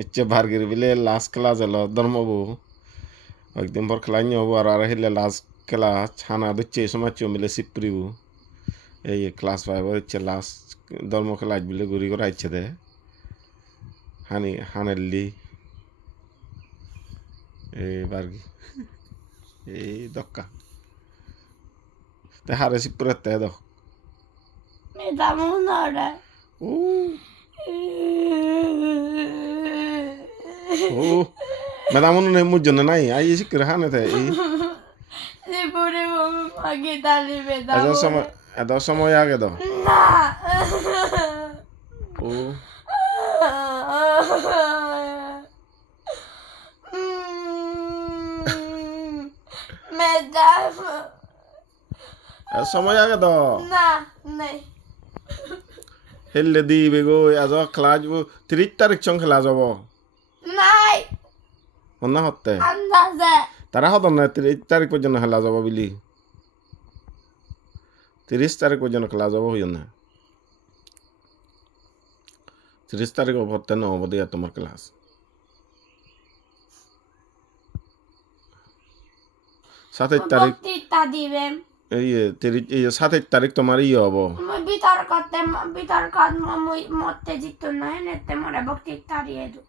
ইচ্ছে ভার্গির বিলে last class এলো ধর্মবু একদিন পর খেলা হব, আর আর হিলে লাস্ট খেলা ছানা দিচ্ছে, এই সময় চো মিলে সিপ্রিবু এই ক্লাস ফাইভ হচ্ছে লাস্ট ধর্ম খেলা আজ বিলে ঘুরি করে আইছে দে। হানি হানেল্লি এই বার্গি এই দক্কা। তে হারে সিপুরে তে দক মেদা মনে ও ও মেদামন নেই মুর জন্য নাই আই সিকুরে হানে তে এই সিপুরে মাগে দালি মেদা এত সময় এত সময় আগে দাও না ও মেদা এত সময় আগে দাও না নেই হেললে দিবে গো আজ খেলা যাব তিরিশ তারিখ চং খেলা যাব নাই মনে হতে তারা হত না তিরিশ তারিখ পর্যন্ত খেলা যাব বুলি তিরিশ তারিখ পর্যন্ত খেলা যাব হইও না তিরিশ তারিখ হতে নহব দিয়া তোমার ক্লাস সাতাইশ তারিখ দিবেন সাতাইশ তারিখ তোমার ইয়ে হব। বিতর্কত মই মরতে জিত না এনেতে মরে বক্তৃতা দিয়ে দু